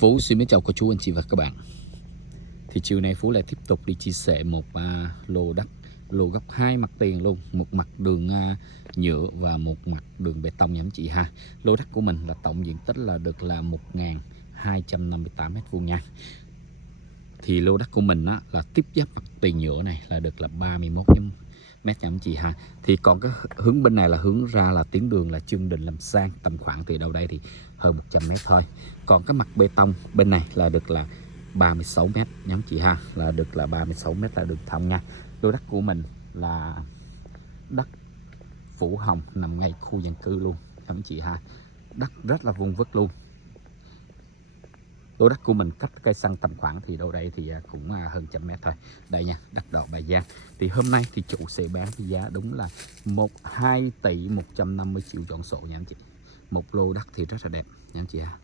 Phú xin mến chào cô chú anh chị và các bạn. Thì chiều nay Phú lại tiếp tục đi chia sẻ một lô đất, lô gốc hai mặt tiền luôn, một mặt đường nhựa và một mặt đường bê tông nha anh chị ha. Lô đất của mình là tổng diện tích là được là 1.258 m² nha. Thì lô đất của mình là tiếp giáp mặt tiền nhựa này là được là 31 mét nha anh chị ha. Thì còn cái hướng bên này là hướng ra là tuyến đường là Chương Định Làm Sang, tầm khoảng từ đâu đây thì hơn 100 m thôi. Còn cái mặt bê tông bên này là được là 36 m nha anh chị ha, là được là 36 m là đường thông nha. Lô đất của mình là đất phủ hồng nằm ngay khu dân cư luôn anh chị ha. Đất rất là vuông vức luôn. Lô đất của mình cách cây xăng tầm khoảng thì đâu đây thì cũng hơn 100 m thôi. Đây nha, đất đỏ Bà Giang. Thì hôm nay thì chủ sẽ bán với giá đúng là 2 tỷ 150 triệu trọn sổ nha anh chị. Một lô đất thì rất là đẹp nha anh chị ha.